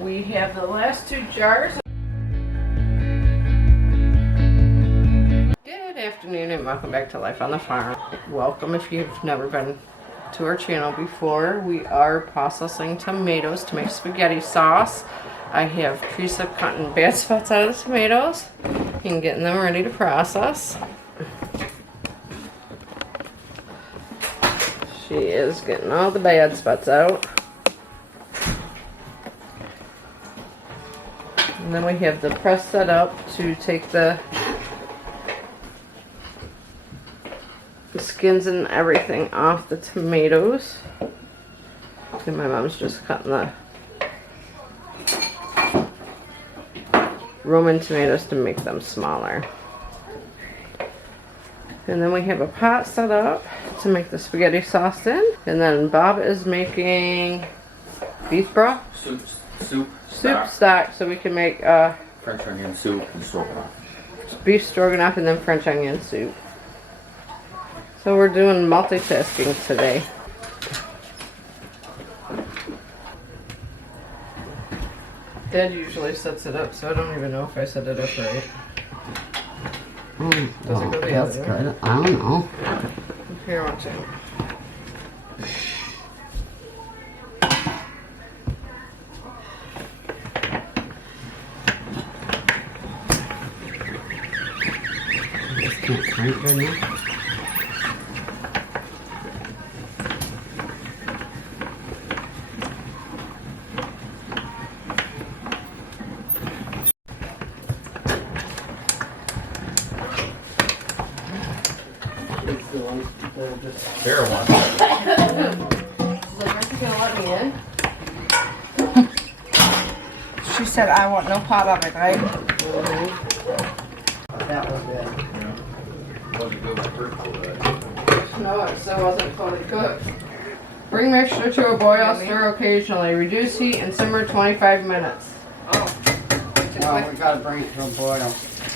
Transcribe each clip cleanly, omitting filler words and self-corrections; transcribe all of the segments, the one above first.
We have the last 2 jars. Good afternoon and welcome back to Life on the Farm. Welcome if you've never been to our channel before. We are processing tomatoes to make spaghetti sauce. I have Teresa cutting bad spots out of the tomatoes and getting them ready to process. She is getting all the bad spots out. And then we have the press set up to take the skins and everything off the tomatoes. And my mom's just cutting the Roman tomatoes to make them smaller. And then we have a pot set up to make the spaghetti sauce in. And then Bob is making beef broth? Soup stock, so we can make French onion soup and stroganoff. Beef stroganoff and then French onion soup. So we're doing multitasking today. Dad usually sets it up, so I don't even know if I set it up right. Does it go the that's other way? good. I don't know. Here, watch it. Can't crank good enough. Fair one. She's like, aren't you gonna let me in? She said, I want no pot of it, right? That was good. Wasn't good at first, but No, it still wasn't fully cooked. Bring mixture to a boil, stir occasionally. Reduce heat and simmer 25 minutes. Well, we gotta bring it to a boil.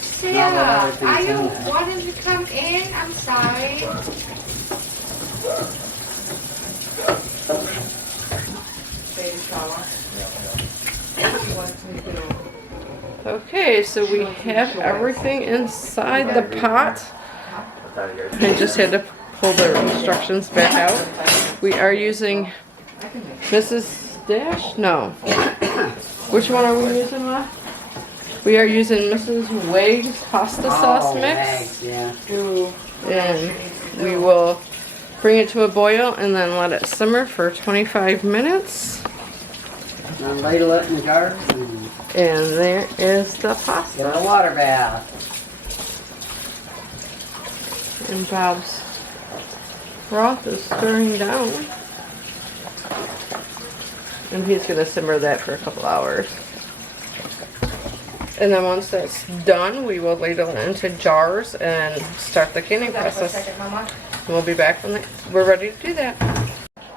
Sarah, are you wanting to come in? I'm sorry. Baby shower. Okay, so we have everything inside the pot. I just had to pull the instructions back out. We are using Mrs. Dash? No. Which one are we using, Ma? We are using Mrs. Wade's pasta sauce mix. Yeah. And we will bring it to a boil and then let it simmer for 25 minutes. Now ladle it in the jars And there is the pasta. get a water bath. And Bob's broth is stirring down. And he's going to simmer that for a couple hours. And then once that's done, we will ladle it into jars and start the canning process. And we'll be back when we're ready to do that.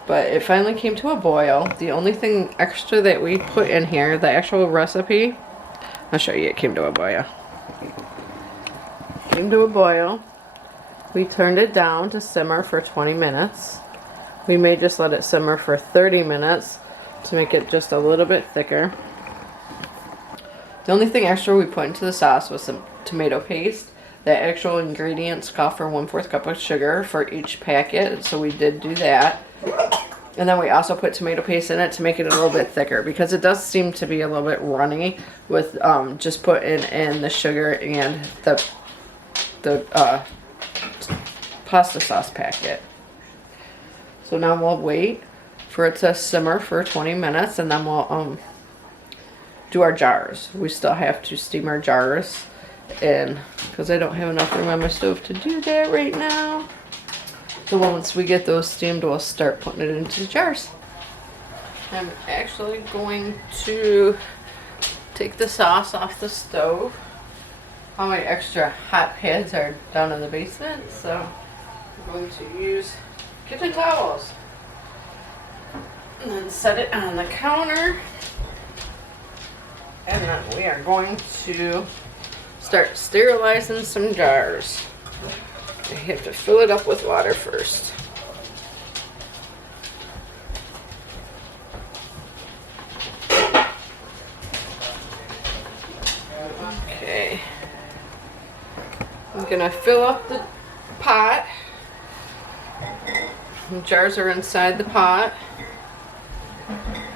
But it finally came to a boil. The only thing extra that we put in here, the actual recipe, I'll show you, it came to a boil. Came to a boil. We turned it down to simmer for 20 minutes. We may just let it simmer for 30 minutes to make it just a little bit thicker. The only thing extra we put into the sauce was some tomato paste. The actual ingredients call for 1/4 cup of sugar for each packet, so we did do that. And then we also put tomato paste in it to make it a little bit thicker because it does seem to be a little bit runny with just putting in the sugar and the pasta sauce packet. So now we'll wait for it to simmer for 20 minutes and then we'll do our jars. We still have to steam our jars in because I don't have enough room on my stove to do that right now. So once we get those steamed, we'll start putting it into the jars. I'm actually going to take the sauce off the stove. All my extra hot pads are down in the basement, so I'm going to use kitchen towels. And then set it on the counter. And then we are going to start sterilizing some jars. I have to fill it up with water first. gonna fill up the pot. The jars are inside the pot.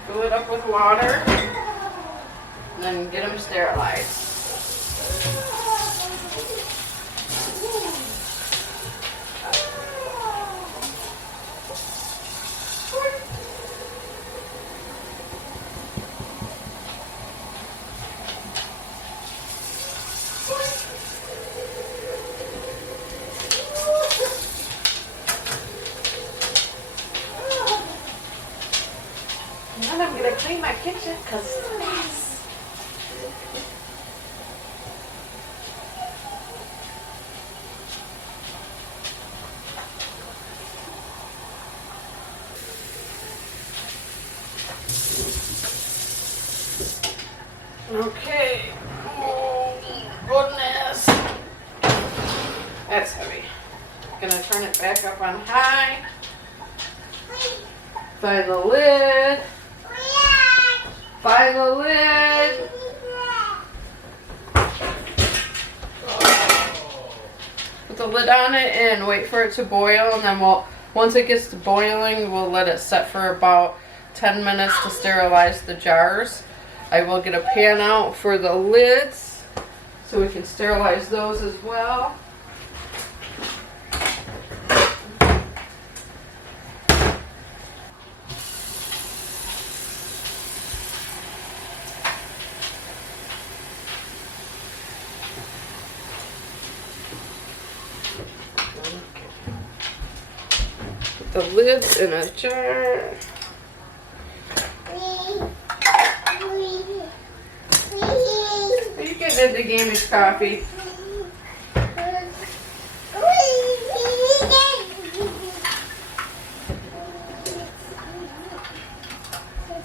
Fill it up with water. And then get them sterilized. And I'm gonna clean my kitchen because it's a mess. Okay. Oh, goodness. That's heavy. Gonna turn it back up on high. Find the lid. Find the lid. Put the lid on it and wait for it to boil, and then once it gets to boiling, we'll let it set for about 10 minutes to sterilize the jars. I will get a pan out for the lids so we can sterilize those as well. Put the lids in a jar. Are you getting into Gammy's coffee? And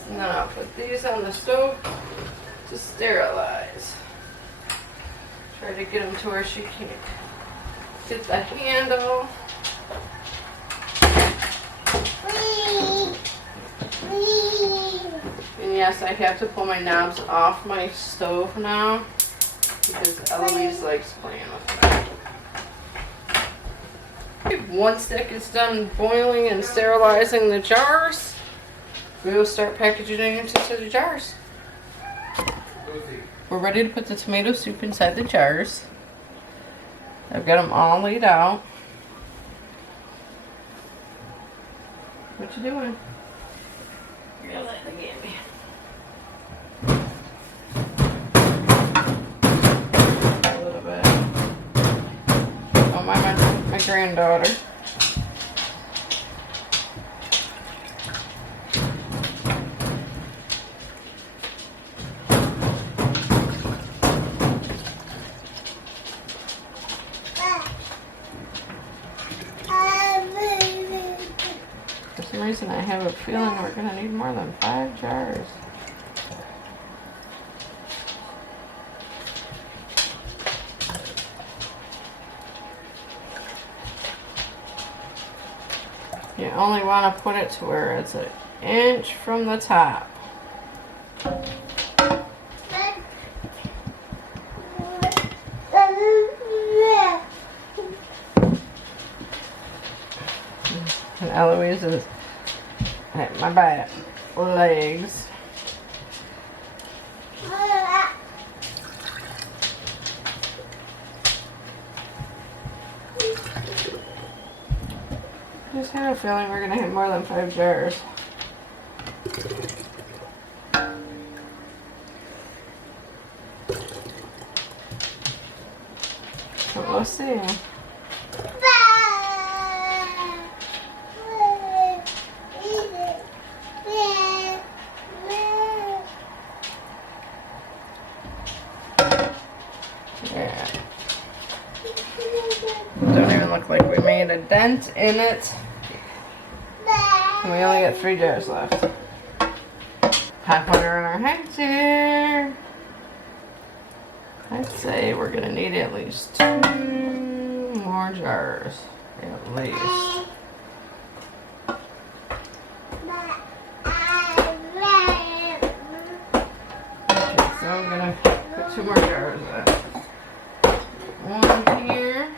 then I'll put these on the stove to sterilize. Try to get them to where she can't get the handle. And yes, I have to pull my knobs off my stove now because Eloise likes playing with them. Okay, once that gets done boiling and sterilizing the jars, we will start packaging it into the jars. We're ready to put the tomato soup inside the jars. I've got them all laid out. What you doing? You're gonna let them get me. A little bit. Oh, my granddaughter. For some reason, I have a feeling we're going to need more than 5 jars. You only want to put it to where it's an inch from the top. And Eloise is at my back legs. I just had a feeling we're gonna have more than 5 jars. But we'll see. Yeah. Don't even look like we made a dent in it. And we only got 3 jars left. Hot water in our heads here. I'd say we're gonna need at least 2 more jars. At least. Okay, so I'm gonna put 2 more jars in. 1 here.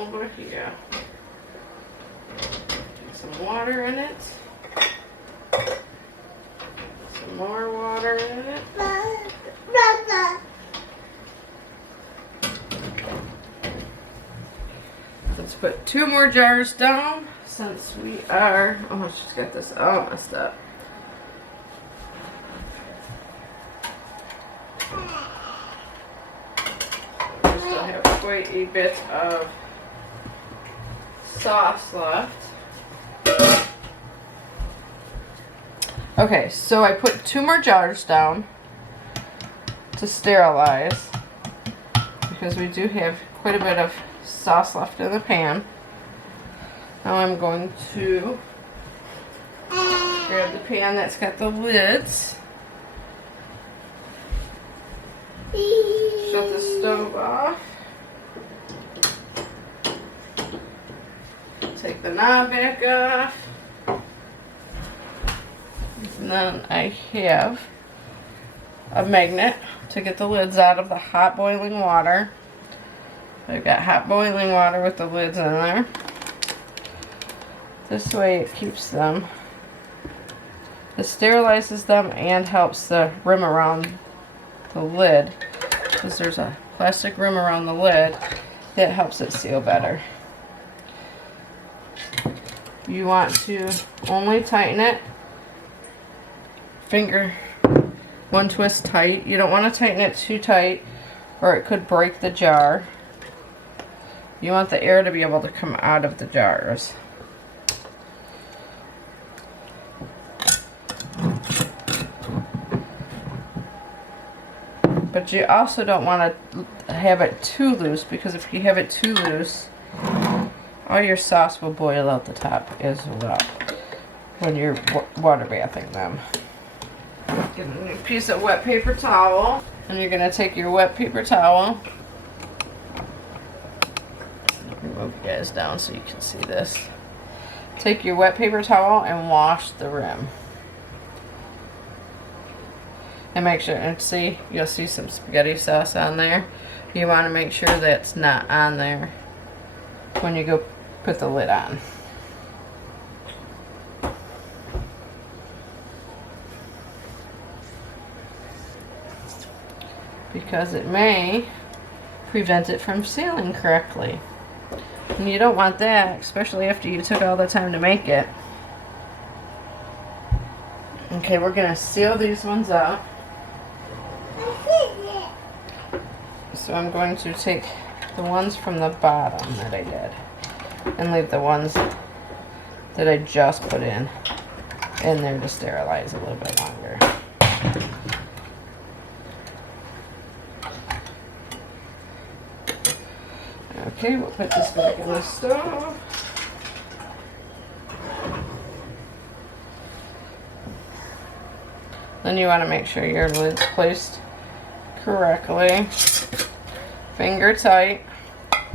over here. Get some water in it. Some more water in it. Let's put 2 more jars down since we are, oh, she's got this all messed up. We still have quite a bit of sauce left. Okay, so I put 2 more jars down to sterilize because we do have quite a bit of sauce left in the pan. Now I'm going to grab the pan that's got the lids. Shut the stove off. Take the knob back off. And then I have a magnet to get the lids out of the hot boiling water. I've got hot boiling water with the lids in there. This way it keeps them, it sterilizes them and helps the rim around the lid. Because there's a plastic rim around the lid that helps it seal better. You want to only tighten it finger one twist tight. You don't want to tighten it too tight or it could break the jar. You want the air to be able to come out of the jars. But you also don't want to have it too loose, because if you have it too loose, all your sauce will boil out the top as well when you're water bathing them. Get a new piece of wet paper towel, and you're going to take your wet paper towel. Move you guys down so you can see this. Take your wet paper towel and wash the rim. And make sure, and see, you'll see some spaghetti sauce on there. You want to make sure that's not on there when you go put the lid on. Because it may prevent it from sealing correctly. And you don't want that, especially after you took all the time to make it. Okay, we're going to seal these ones up. So I'm going to take the ones from the bottom that I did and leave the ones that I just put in there to sterilize a little bit longer. Okay, we'll put this back in the stove. Then you want to make sure your lid's placed correctly. Finger tight.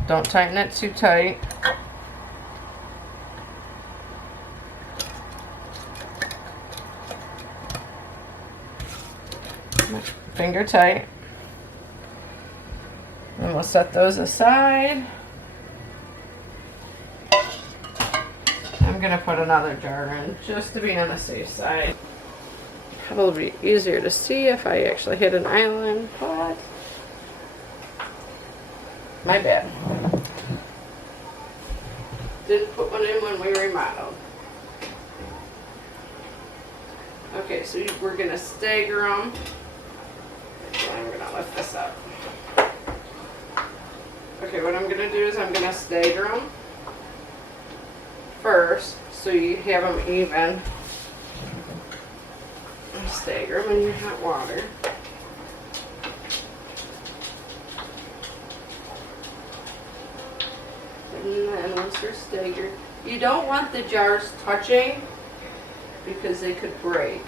Don't tighten it too tight. Finger tight. And we'll set those aside. I'm going to put another jar in just to be on the safe side. Probably be easier to see if I actually hit an island, but my bad. Didn't put one in when we remodeled. Okay, so we're going to stagger them. So I'm going to lift this up. Okay, what I'm going to do is I'm going to stagger them first so you have them even. Stagger them in your hot water. And then once they're staggered, you don't want the jars touching because they could break.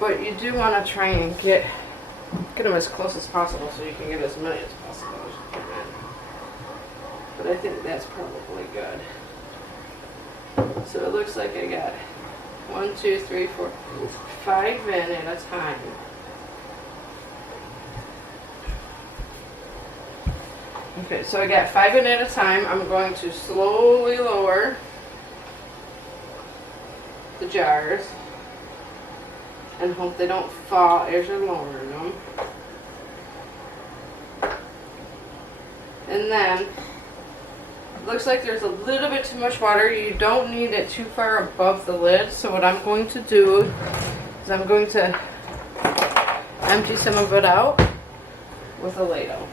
But you do want to try and get them as close as possible so you can get as many as possible as you can. But I think that's probably good. So it looks like I got 1, 2, 3, 4, 5 in at a time. Okay, so I got 5 in at a time. I'm going to slowly lower the jars and hope they don't fall as you're lowering them. And then, it looks like there's a little bit too much water. You don't need it too far above the lid. So what I'm going to do is I'm going to empty some of it out with a ladle.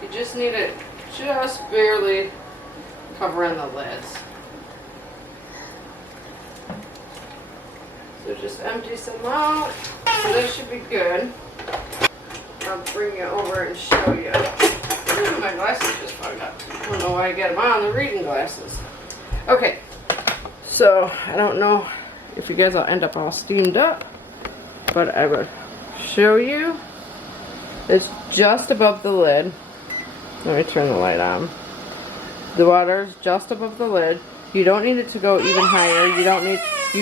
You just need it just barely covering the lids. So just empty some out. So this should be good. I'll bring you over and show you. Ooh, my glasses just fogged up. I don't know why I got them on, the reading glasses. Okay, so I don't know if you guys will end up all steamed up, but I would show you. It's just above the lid. Let me turn the light on. The water is just above the lid. You don't need it to go even higher. You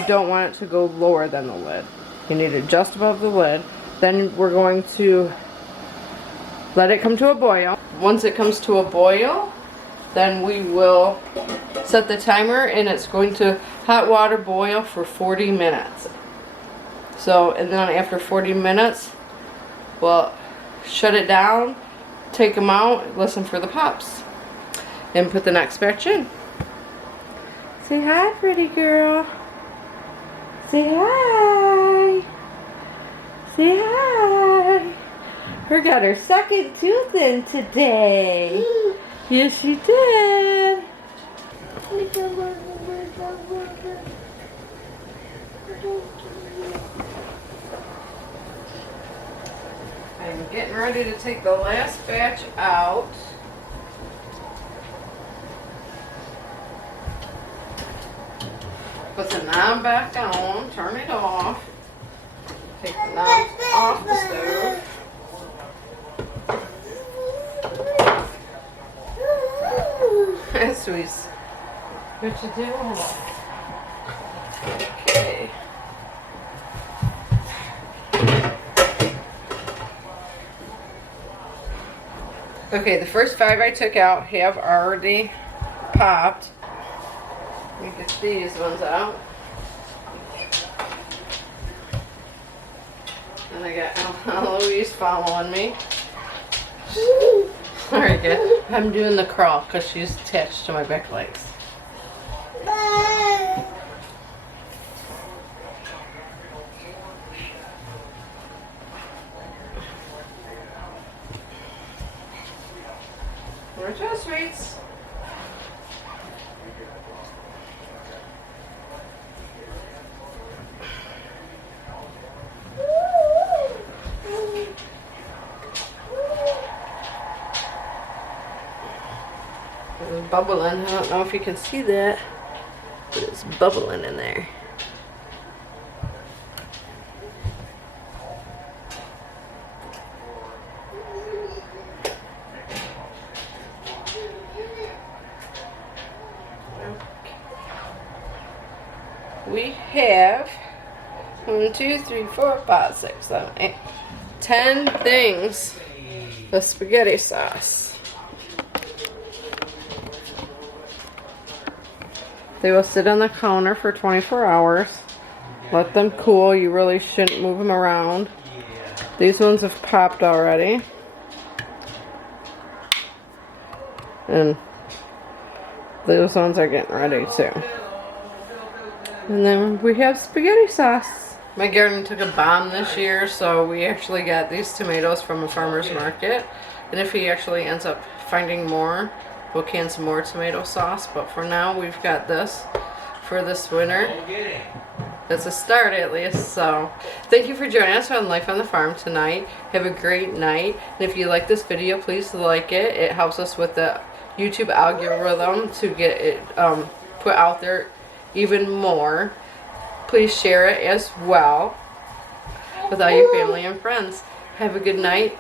don't want it to go lower than the lid. You need it just above the lid. Then we're going to let it come to a boil. Once it comes to a boil, then we will set the timer, and it's going to hot water boil for 40 minutes. So, and then after 40 minutes, we'll shut it down, take them out, listen for the pops, and put the next batch in. Say hi, pretty girl. Say hi. Say hi. Her got her second tooth in today. Yes, she did. I'm getting ready to take the last batch out. Put the knob back on, turn it off. Take the knob off the stove. Suace, what you doing? Okay. Okay, the first 5 I took out have already popped. Let me get these ones out. And I got Eloise following me. Alright, good. I'm doing the crawl because she's attached to my back legs. Where's your sweets? It's bubbling. I don't know if you can see that, but it's bubbling in there. We have 1, 2, 3, 4, 5, 6, 7, 8, 10 things of spaghetti sauce. They will sit on the counter for 24 hours. Let them cool. You really shouldn't move them around. These ones have popped already. And those ones are getting ready too. And then we have spaghetti sauce. My garden took a bomb this year, so we actually got these tomatoes from a farmer's market. And if he actually ends up finding more, we'll can some more tomato sauce. But for now, we've got this for this winter. That's a start at least. So thank you for joining us on Life on the Farm tonight. Have a great night. And if you like this video, please like it. It helps us with the YouTube algorithm to get it put out there even more. Please share it as well with all your family and friends. Have a good night.